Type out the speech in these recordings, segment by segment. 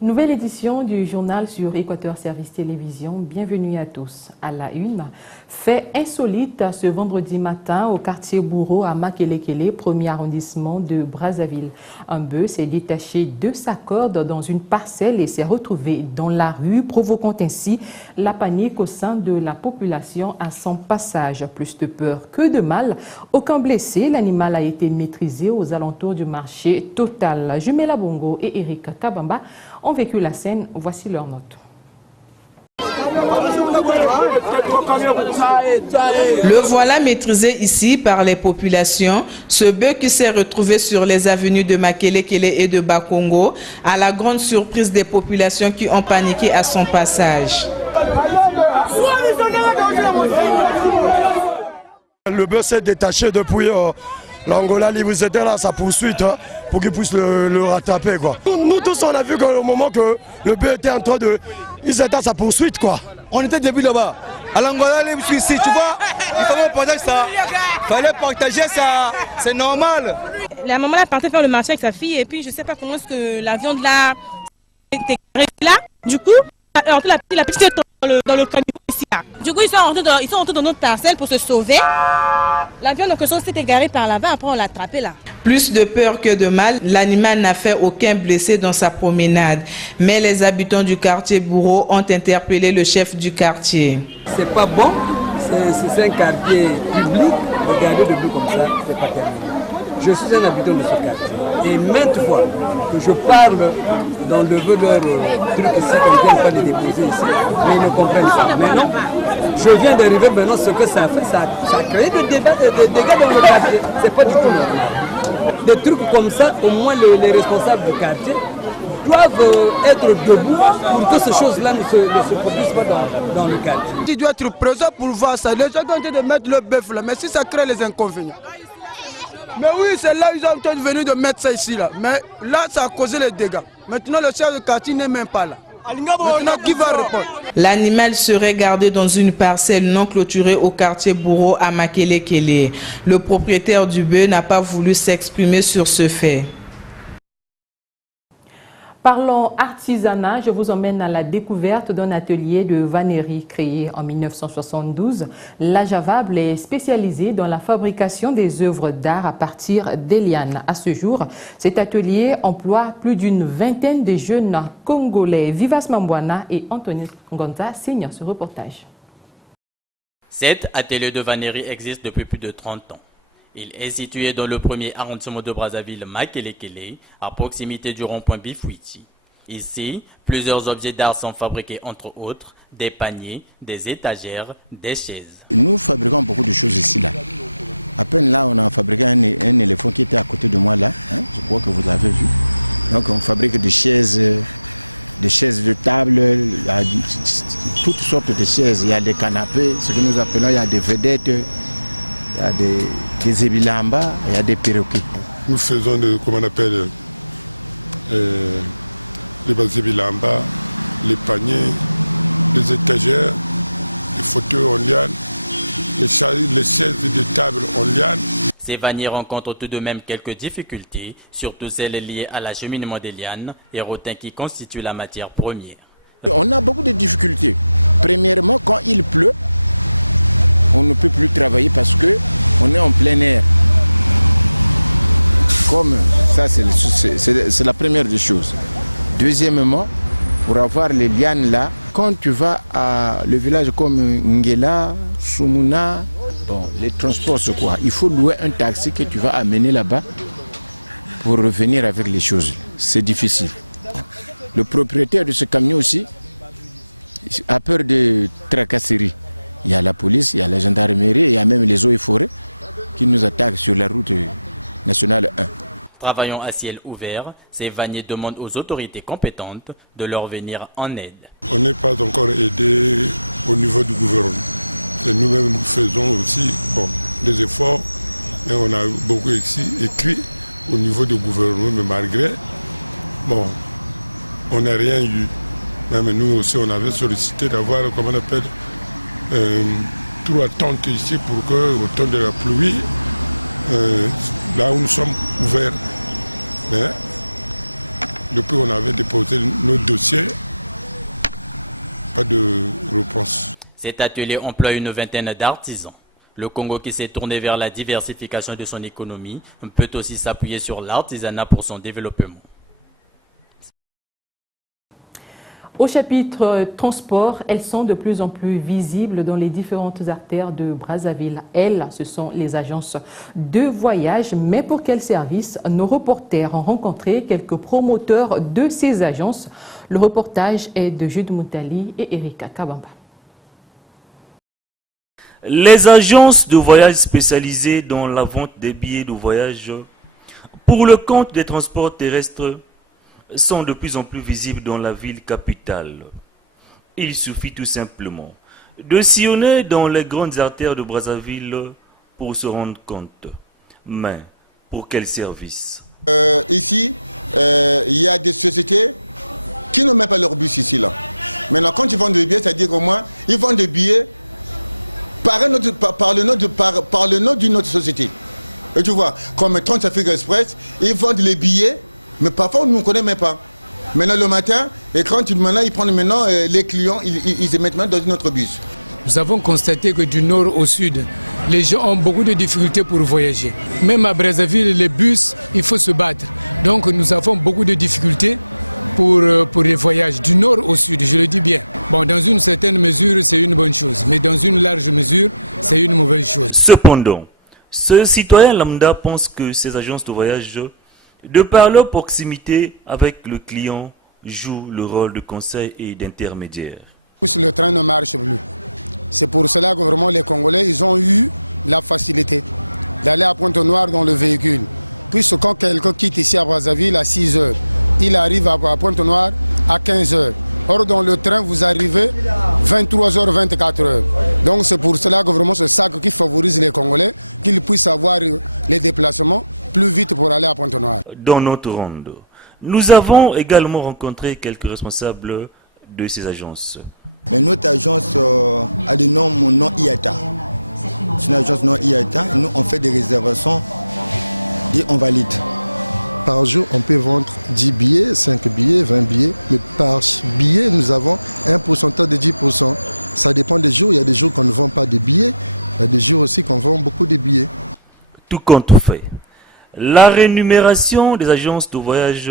Nouvelle édition du journal sur Équateur Service Télévision. Bienvenue à tous. À la une, fait insolite ce vendredi matin au quartier Bourreau à Makelekele, premier arrondissement de Brazzaville. Un bœuf s'est détaché de sa corde dans une parcelle et s'est retrouvé dans la rue, provoquant ainsi la panique au sein de la population à son passage. Plus de peur que de mal. Aucun blessé, l'animal a été maîtrisé aux alentours du marché Total. Jumela Bongo et Eric Kabamba ont vécu la scène, voici leurs notes. Le voilà maîtrisé ici par les populations. Ce bœuf qui s'est retrouvé sur les avenues de Makelekele et de Bakongo, à la grande surprise des populations qui ont paniqué à son passage. Le bœuf s'est détaché depuis l'Angola Libre, c'était là sa poursuite pour qu'il puisse le rattraper, quoi. Nous tous on a vu qu'au moment que le bœuf était en train de... Il était à sa poursuite, quoi. On était depuis là-bas. À l'Angola Libre, ici, tu vois, il fallait partager ça. Il fallait partager ça, c'est normal. La maman là partait faire le marché avec sa fille et puis je sais pas comment est-ce que la viande là était là. Du coup, la petite est dans le camion ici là. Du coup, ils sont rentrés dans notre parcelle pour se sauver. La viande en quelque sorte s'est égarée par là-bas, après on l'a attrapé là. Plus de peur que de mal, l'animal n'a fait aucun blessé dans sa promenade. Mais les habitants du quartier Bourreau ont interpellé le chef du quartier. C'est pas bon, c'est un quartier public. Regardez debout comme ça, c'est pas terminé. Je suis un habitant de ce quartier. Et maintes fois que je parle dans le vœu leur truc ici, qu'on ne vient pas les déposer ici, mais ils ne comprennent pas. Mais non, je viens d'arriver maintenant, ce que ça a fait, ça a créé des dégâts dans le quartier. C'est pas du tout normal. Des trucs comme ça, au moins les responsables du quartier doivent être debout pour que ces choses-là ne se produisent pas dans le quartier. Tu dois être présent pour voir ça. Les gens ont tenté de mettre le bœuf là, mais si ça crée les inconvénients. Mais oui, c'est là où ils ont venu de mettre ça ici là. Mais là, ça a causé les dégâts. Maintenant, le chef de quartier n'est même pas là. Maintenant, qui va répondre? L'animal serait gardé dans une parcelle non clôturée au quartier Bourreau à Makelekele. Le propriétaire du bœuf n'a pas voulu s'exprimer sur ce fait. Parlons artisanat, je vous emmène à la découverte d'un atelier de vannerie créé en 1972. La Javable est spécialisée dans la fabrication des œuvres d'art à partir des lianes. À ce jour, cet atelier emploie plus d'une vingtaine de jeunes Congolais. Vivas Mambwana et Anthony Ngonza signent ce reportage. Cet atelier de vannerie existe depuis plus de 30 ans. Il est situé dans le premier arrondissement de Brazzaville, Makelekele, à proximité du rond-point Bifouiti. Ici, plusieurs objets d'art sont fabriqués, entre autres, des paniers, des étagères, des chaises. Ces vanniers rencontrent tout de même quelques difficultés, surtout celles liées à l'acheminement des lianes et rotins qui constituent la matière première. Travaillant à ciel ouvert, ces vanniers demandent aux autorités compétentes de leur venir en aide. Cet atelier emploie une vingtaine d'artisans. Le Congo, qui s'est tourné vers la diversification de son économie, peut aussi s'appuyer sur l'artisanat pour son développement. Au chapitre transport, elles sont de plus en plus visibles dans les différentes artères de Brazzaville. Elles, ce sont les agences de voyage. Mais pour quel service? Nos reporters ont rencontré quelques promoteurs de ces agences. Le reportage est de Jude Moutali et Erika Kabamba. Les agences de voyage spécialisées dans la vente des billets de voyage pour le compte des transports terrestres sont de plus en plus visibles dans la ville capitale. Il suffit tout simplement de sillonner dans les grandes artères de Brazzaville pour se rendre compte. Mais pour quel service? Cependant, ce citoyen lambda pense que ces agences de voyage, de par leur proximité avec le client, jouent le rôle de conseil et d'intermédiaire. Dans notre ronde, nous avons également rencontré quelques responsables de ces agences. Tout compte fait, la rémunération des agences de voyage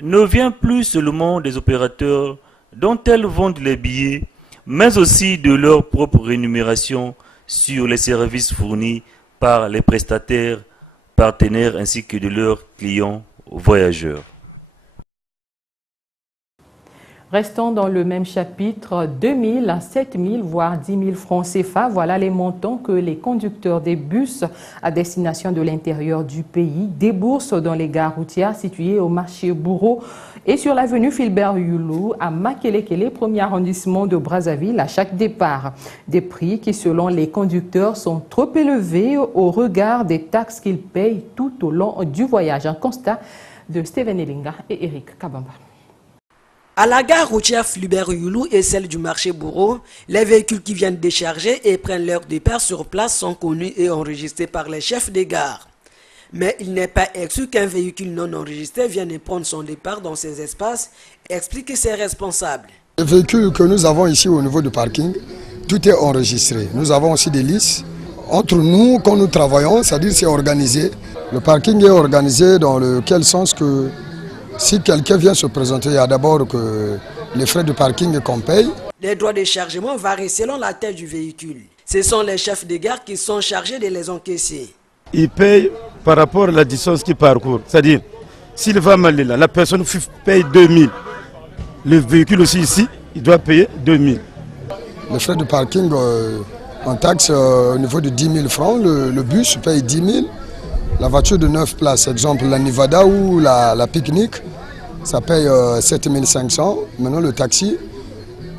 ne vient plus seulement des opérateurs dont elles vendent les billets, mais aussi de leur propre rémunération sur les services fournis par les prestataires, partenaires ainsi que de leurs clients voyageurs. Restons dans le même chapitre, 2 000 à 7 000, voire 10 000 francs CFA. Voilà les montants que les conducteurs des bus à destination de l'intérieur du pays déboursent dans les gares routières situées au marché Bourreau et sur l'avenue Philbert Youlou à Makelekele, premier arrondissement de Brazzaville, à chaque départ. Des prix qui, selon les conducteurs, sont trop élevés au regard des taxes qu'ils payent tout au long du voyage. Un constat de Steven Elinga et Eric Kabamba. À la gare routière Philbert-Youlou et celle du marché Bourreau, les véhicules qui viennent décharger et prennent leur départ sur place sont connus et enregistrés par les chefs des gares. Mais il n'est pas exclu qu'un véhicule non enregistré vienne prendre son départ dans ces espaces, explique ses responsables. Les véhicules que nous avons ici au niveau du parking, tout est enregistré. Nous avons aussi des listes. Entre nous, quand nous travaillons, c'est-à-dire c'est organisé. Le parking est organisé dans quel sens que si quelqu'un vient se présenter, il y a d'abord que les frais de parking qu'on paye. Les droits de chargement varient selon la taille du véhicule. Ce sont les chefs de gare qui sont chargés de les encaisser. Ils payent par rapport à la distance qu'il parcourt. C'est-à-dire, s'il va mal là, la personne paye 2000. Le véhicule aussi ici, il doit payer 2000. Les frais de parking en taxe au niveau de 10 000 francs, le bus paye 10 000. La voiture de 9 places, exemple la Nevada ou la Picnic, ça paye 7 500. Maintenant le taxi,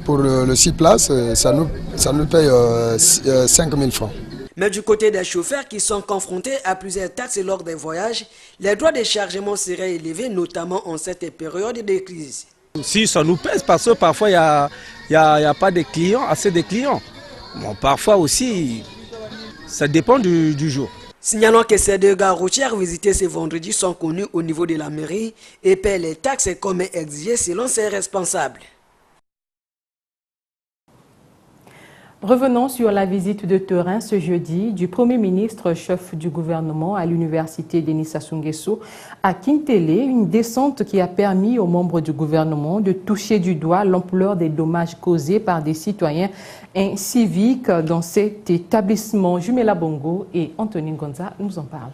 pour le 6 places, ça nous paye 5 000 francs. Mais du côté des chauffeurs qui sont confrontés à plusieurs taxes lors des voyages, les droits de chargement seraient élevés, notamment en cette période de crise. Si ça nous pèse, parce que parfois il n'y a pas de clients, assez de clients. Bon, parfois aussi, ça dépend du jour. Signalons que ces deux gares routières visitées ce vendredi sont connues au niveau de la mairie et paient les taxes comme exigé selon ses responsables. Revenons sur la visite de terrain ce jeudi du Premier ministre, chef du gouvernement à l'université Denis Sassou Nguesso à Kintélé, une descente qui a permis aux membres du gouvernement de toucher du doigt l'ampleur des dommages causés par des citoyens inciviques dans cet établissement. Jumela Bongo et Anthony Gonza nous en parlent.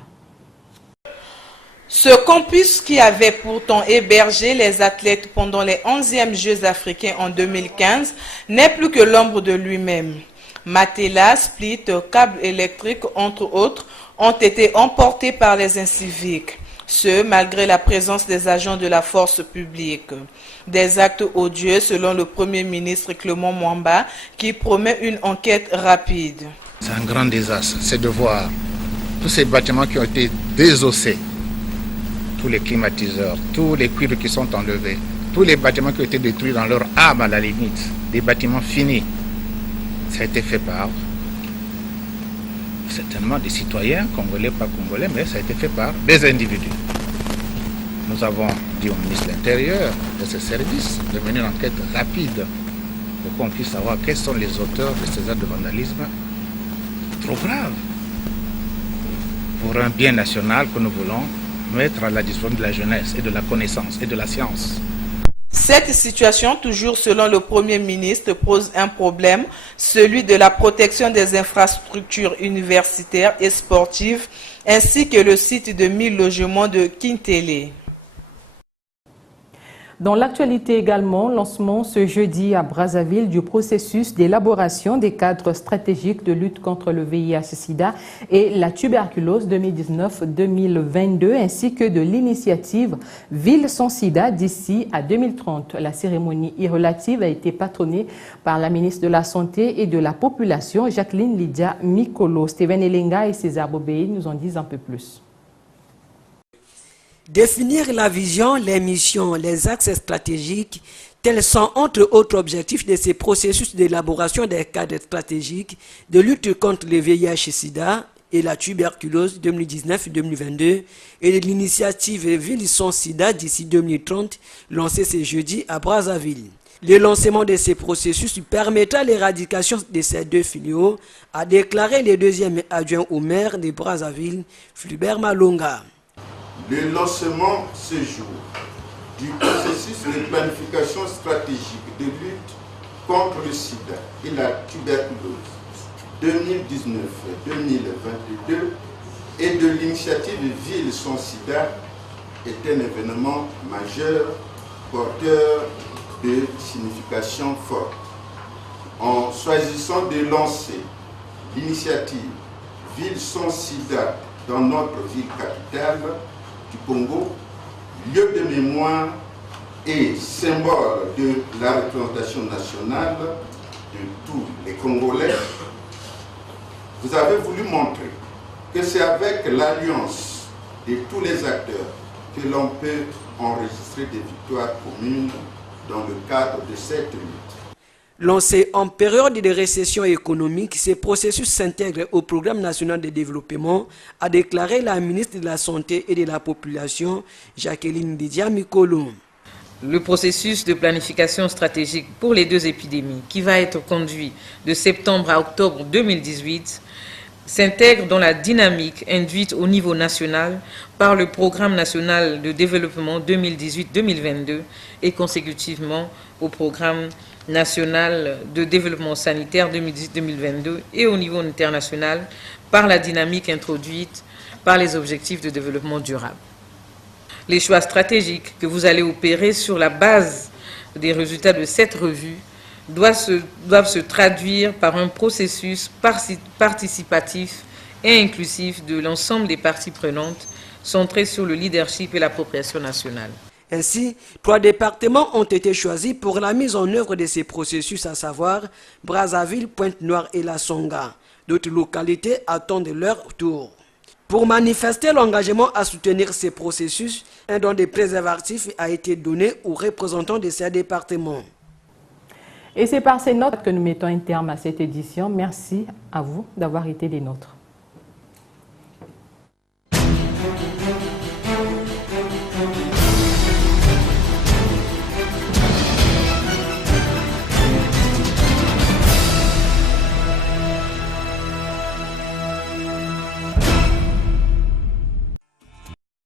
Ce campus qui avait pourtant hébergé les athlètes pendant les 11e Jeux africains en 2015 n'est plus que l'ombre de lui-même. Matelas, splits, câbles électriques, entre autres, ont été emportés par les inciviques. Ce, malgré la présence des agents de la force publique. Des actes odieux selon le Premier ministre Clément Mwamba qui promet une enquête rapide. C'est un grand désastre, c'est de voir tous ces bâtiments qui ont été désossés. Tous les climatiseurs, tous les cuivres qui sont enlevés, tous les bâtiments qui ont été détruits dans leur âme à la limite, des bâtiments finis. Ça a été fait par certainement des citoyens, congolais, pas congolais, mais ça a été fait par des individus. Nous avons dit au ministre de l'Intérieur, de ce service, de mener une enquête rapide pour qu'on puisse savoir quels sont les auteurs de ces actes de vandalisme trop graves pour un bien national que nous voulons mettre à la disposition de la jeunesse et de la connaissance et de la science. Cette situation, toujours selon le Premier ministre, pose un problème, celui de la protection des infrastructures universitaires et sportives, ainsi que le site de 1000 logements de Kintélé. Dans l'actualité également, lancement ce jeudi à Brazzaville du processus d'élaboration des cadres stratégiques de lutte contre le VIH-Sida et la tuberculose 2019-2022 ainsi que de l'initiative Ville sans Sida d'ici à 2030. La cérémonie relative a été patronnée par la ministre de la Santé et de la Population, Jacqueline Lydia Mikolo. Steven Elenga et César Bobéi nous en disent un peu plus. Définir la vision, les missions, les axes stratégiques, tels sont entre autres objectifs de ces processus d'élaboration des cadres stratégiques de lutte contre le VIH-Sida et la tuberculose 2019-2022 et de l'initiative Ville sans Sida d'ici 2030 lancée ce jeudi à Brazzaville. Le lancement de ces processus permettra l'éradication de ces deux fléaux, a déclaré le deuxième adjoint au maire de Brazzaville, Flubert Malonga. Le lancement ce jour du processus de planification stratégique de lutte contre le sida et la tuberculose 2019-2022 et de l'initiative Ville sans sida est un événement majeur porteur de signification forte. En choisissant de lancer l'initiative Ville sans sida dans notre ville capitale du Congo, lieu de mémoire et symbole de la représentation nationale de tous les Congolais, vous avez voulu montrer que c'est avec l'alliance de tous les acteurs que l'on peut enregistrer des victoires communes dans le cadre de cette lutte. Lancé en période de récession économique, ce processus s'intègre au programme national de développement, a déclaré la ministre de la Santé et de la Population, Jacqueline Lydia Mikolo. Le processus de planification stratégique pour les deux épidémies, qui va être conduit de septembre à octobre 2018, s'intègre dans la dynamique induite au niveau national par le programme national de développement 2018-2022 et consécutivement au programme national de développement sanitaire 2018-2022 et au niveau international par la dynamique introduite par les objectifs de développement durable. Les choix stratégiques que vous allez opérer sur la base des résultats de cette revue doivent se traduire par un processus participatif et inclusif de l'ensemble des parties prenantes centré sur le leadership et l'appropriation nationale. Ainsi, 3 départements ont été choisis pour la mise en œuvre de ces processus, à savoir Brazzaville, Pointe-Noire et La Songa. D'autres localités attendent leur tour. Pour manifester l'engagement à soutenir ces processus, un don de préservatifs a été donné aux représentants de ces départements. Et c'est par ces notes que nous mettons un terme à cette édition. Merci à vous d'avoir été des nôtres.